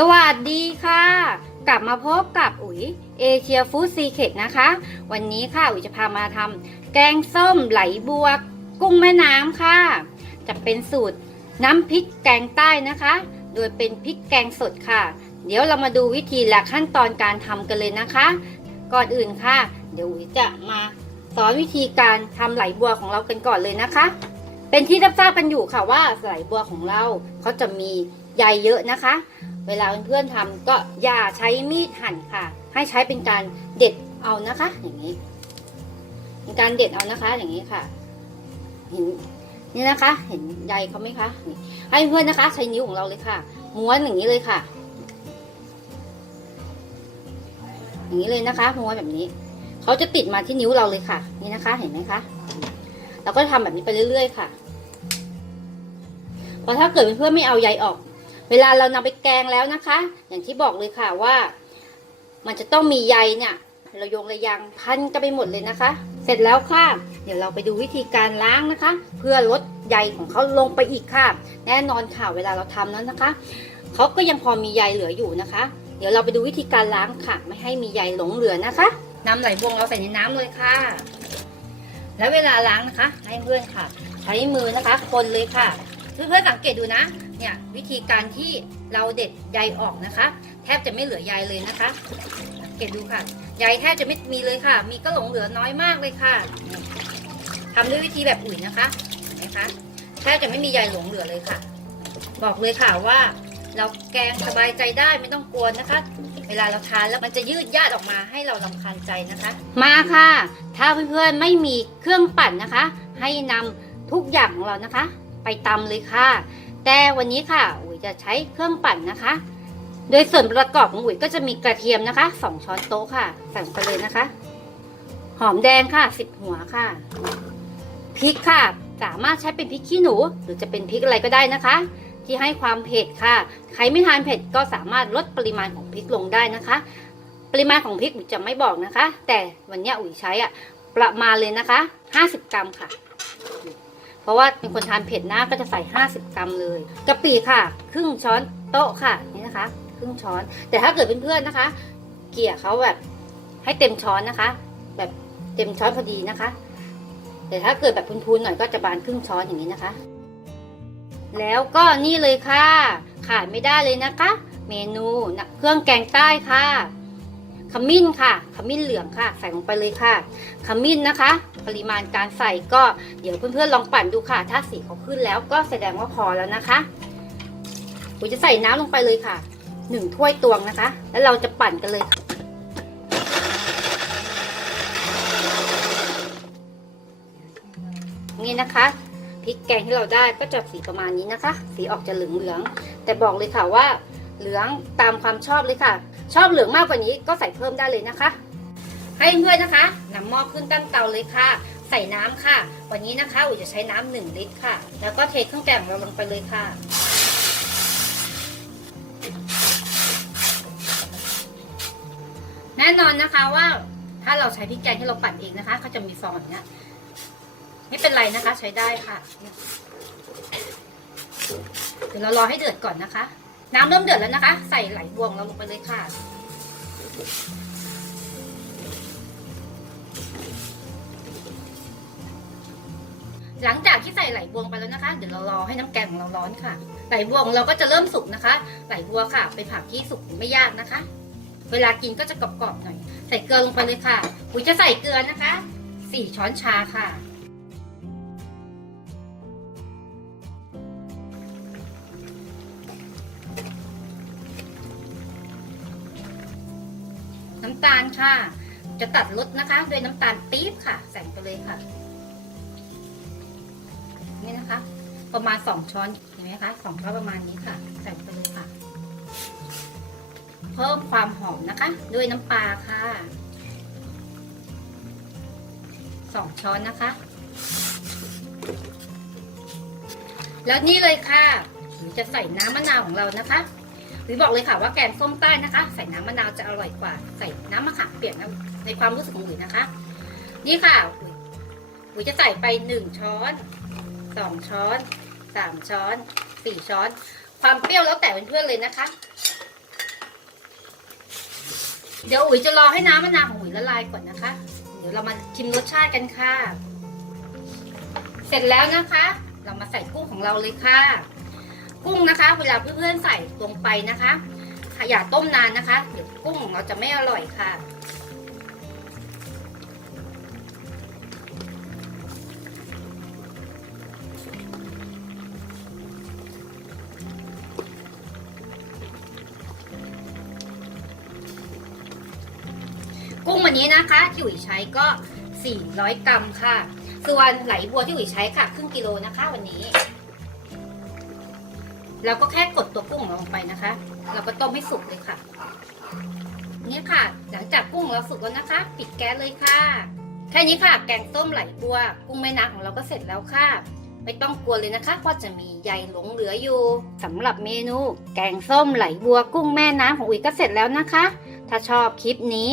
สวัสดีค่ะ กลับมาพบกับอุ๋ยเอเชียฟู้ดซีเคทนะคะ วันนี้ค่ะอุ๋ยจะพามาทำแกงส้มไหลบัวกุ้งแม่น้ำค่ะ จะเป็นสูตรน้ำพริกแกงใต้นะคะ โดยเป็นพริกแกงสดค่ะ เดี๋ยวเรามาดูวิธีและขั้นตอนการทำกันเลยนะคะ ก่อนอื่นค่ะ เดี๋ยวอุ๋ยจะมาสอนวิธีการทำไหลบัวของเรากันก่อนเลยนะคะ เป็นที่รับทราบกันอยู่ค่ะว่าไหลบัวของเราเขาจะมีใยเยอะนะคะ เวลาเพื่อนๆทำก็อย่าใช้มีดหั่นค่ะ ให้ใช้เป็นการเด็ดเอานะคะ อย่างนี้เป็นการเด็ดเอานะคะ อย่างนี้ค่ะเห็นนี่นะคะ เห็นใยเขาไหมคะให้เพื่อนนะคะ ใช้นิ้วของเราเลยค่ะ ม้วนอย่างนี้เลยค่ะ อย่างนี้เลยนะคะม้วนแบบนี้เขาจะติดมาที่นิ้วเราเลยค่ะ นี่นะคะ เห็นไหมคะเราก็ทำแบบนี้ไปเรื่อย ๆ ค่ะเพราะถ้าเกิดเพื่อนไม่เอาใยออก เวลาเรานำไปแกงแล้วนะคะ อย่างที่บอกเลยค่ะว่า มันจะต้องมีใยเนี่ยระยงระยังพันกันไปหมดเลยนะคะ เสร็จแล้วค่ะ เดี๋ยวเราไปดูวิธีการล้างนะคะ เพื่อลดใยของเขาลงไปอีกค่ะ แน่นอนค่ะเวลาเราทำนั้นนะคะเขาก็ยังพอมีใยเหลืออยู่นะคะ เดี๋ยวเราไปดูวิธีการล้างค่ะ ไม่ให้มีใยหลงเหลือนะคะ น้ำไหลบวงเราใส่ในน้ำเลยค่ะ แล้วเวลาล้างนะคะ ให้เพื่อนค่ะ ใช้มือนะคะ คนเลยค่ะ เพื่อนๆสังเกตดูนะ เนี่ยวิธีการที่เราเด็ดใยออกนะคะ แทบจะไม่เหลือใยเลยนะคะสังเกตดูค่ะ ใยแทบจะไม่มีเลยค่ะ มีก็หลงเหลือน้อยมากเลยค่ะนี่ทำด้วยวิธีแบบอุ่ยนะคะเห็นไหมคะแทบจะไม่มีใยหลงเหลือเลยค่ะ บอกเลยค่ะว่าเราแกงสบายใจได้ไม่ต้องกลัวนะคะ เวลาเราทานแล้วมันจะยืดญาติออกมาให้เราลำคาญใจนะคะ มาค่ะ ถ้าเพื่อนๆไม่มีเครื่องปั่นนะคะ ให้นำทุกอย่างของเรานะคะ ไปตำเลยค่ะ แต่วันนี้ค่ะอุ๋ยจะใช้เครื่องปั่นนะคะ โดยส่วนประกอบของอุ๋ยก็จะมีกระเทียมนะคะ 2 ช้อนโต๊ะค่ะใส่งไปเลยนะคะ หอมแดงค่ะ 10 หัวค่ะ พริกค่ะ สามารถใช้เป็นพริกขี้หนู หรือจะเป็นพริกอะไรก็ได้นะคะ ที่ให้ความเผ็ดค่ะ ใครไม่ทานเผ็ดก็สามารถลดปริมาณของพริกลงได้นะคะ ปริมาณของพริกอุ๋ยจะไม่บอกนะคะ แต่วันนี้อุ๋ยใช้อะประมาณเลยนะคะ 50 กรัมค่ะ ราะว่าเป็นคนทานเผ็ดนะก็จะใส่ 50 กรัมเลยกะปิค่ะ ครึ่งช้อนโต๊ะค่ะนี่นะคะ ครึ่งช้อน แต่ถ้าเกิดเพื่อนๆนะคะ เกลี่ยเขาแบบให้เต็มช้อนนะคะ แบบเต็มช้อนพอดีนะคะ แต่ถ้าเกิดแบบพูนๆหน่อยก็จะบานครึ่งช้อนอย่างนี้นะคะ แล้วก็นี่เลยค่ะขาดไม่ได้เลยนะคะ เมนูนะเครื่องแกงใต้ค่ะ ขมิ้นค่ะ ขมิ้นเหลืองค่ะ ใส่ลงไปเลยค่ะ ขมิ้นนะคะ ปริมาณการใส่ก็เดี๋ยวเพื่อนๆลองปั่นดูค่ะ ถ้าสีเขาขึ้นแล้วก็แสดงว่าพอแล้วนะคะผมจะใส่น้ำลงไปเลยค่ะหนึ่งถ้วยตวงนะคะ แล้วเราจะปั่นกันเลย นี่นะคะพริกแกงที่เราได้ก็จะสีประมาณนี้นะคะ สีออกจะเหลืองๆแต่บอกเลยค่ะว่าเหลืองตามความชอบเลยค่ะ ชอบเหลืองมากกว่านี้ก็ใส่เพิ่มได้เลยนะคะ ให้เพื่อนนะคะนำหม้อขึ้นตั้งเตาเลยค่ะ ใส่น้ำค่ะ วันนี้นะคะอุ๋ยจะใช้น้ำหนึ่งลิตรค่ะ แล้วก็เทเครื่องแกงของเราลงไปเลยค่ะแน่นอนนะคะว่าถ้าเราใช้พริกแกงที่เราปั่นเองนะคะก็จะมีฟองแบบนี้ไม่เป็นไรนะคะใช้ได้ค่ะ เดี๋ยวเรารอให้เดือดก่อนนะคะ น้ำเริ่มเดือดแล้วนะคะ ใส่ไหลบวงเราลงไปเลยค่ะ หลังจากที่ใส่ไหลบวงไปแล้วนะคะ เดี๋ยวเรารอให้น้ำแกงของเราร้อนค่ะ ไหลบวงเราก็จะเริ่มสุกนะคะ ไหลบัวค่ะ เป็นผักที่สุกไม่ยากนะคะ เวลากินก็จะกรอบๆหน่อย ใส่เกลือลงไปเลยค่ะปุ๋ยจะใส่เกลือนะคะสี่ช้อนชาค่ะ น้ำตาลค่ะ จะตัดรสนะคะด้วยน้ำตาลปี๊บค่ะ ใส่ไปเลยค่ะ นี่นะคะ ประมาณสองช้อนเห็นไหมคะสองช้อนประมาณนี้ค่ะ ใส่ไปเลยค่ะ เพิ่มความหอมนะคะ ด้วยน้ำปลาค่ะสองช้อนนะคะ แล้วนี่เลยค่ะ จะใส่น้ำมะนาวของเรานะคะ หรือบอกเลยค่ะว่าแกงส้มใต้นะคะ ใส่น้ำมะนาวจะอร่อยกว่า ใส่น้ำมะขามเปียกนะในความรู้สึกของหนูนะคะ นี่ค่ะหนูจะใส่ไปหนึ่งช้อนสองช้อนสามช้อนสี่ช้อน ความเปรี้ยวแล้วแต่เพื่อนๆเลยนะคะ เดี๋ยวอุ๋ยจะรอให้น้ำมะนาวของอุ๋ยละลายก่อนนะคะ เดี๋ยวเรามาชิมรสชาติกันค่ะ เสร็จแล้วนะคะ เรามาใส่กุ้งของเราเลยค่ะ กุ้งนะคะ เวลาเพื่อนๆใส่ลงไปนะคะอย่าต้มนานนะคะ เดี๋ยวกุ้งของเราจะไม่อร่อยค่ะ กุ้งวันนี้นะคะที่อุ๋ยใช้ก็ 400 กรัมค่ะ ส่วนไหลบัวที่อุ๋ยใช้ค่ะครึ่งกิโลนะคะวันนี้ เราก็แค่กดตัวกุ้งลงไปนะคะ เราก็ต้มให้สุกเลยค่ะ นี่ค่ะ หลังจากกุ้งเราสุกแล้วนะคะ ปิดแก๊สเลยค่ะ แค่นี้ค่ะ แกงส้มไหลบัว กุ้งแม่น้ำของเราก็เสร็จแล้วค่ะ ไม่ต้องกลัวเลยนะคะเพราะจะมีใยหลงเหลืออยู่สำหรับเมนู แกงส้มไหลบัวกุ้งแม่น้ำของอุ๋ยก็เสร็จแล้วนะคะ ถ้าชอบคลิปนี้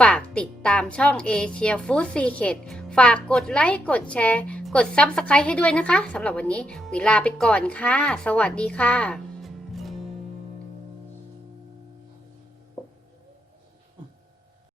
ฝากติดตามช่องเอเชียฟู้ดซีเคดฝากกดไลค์กดแชร์ กดซับสไครต์ให้ด้วยนะคะสำหรับวันนี้วิลาไปก่อนค่ะ สวัสดีค่ะ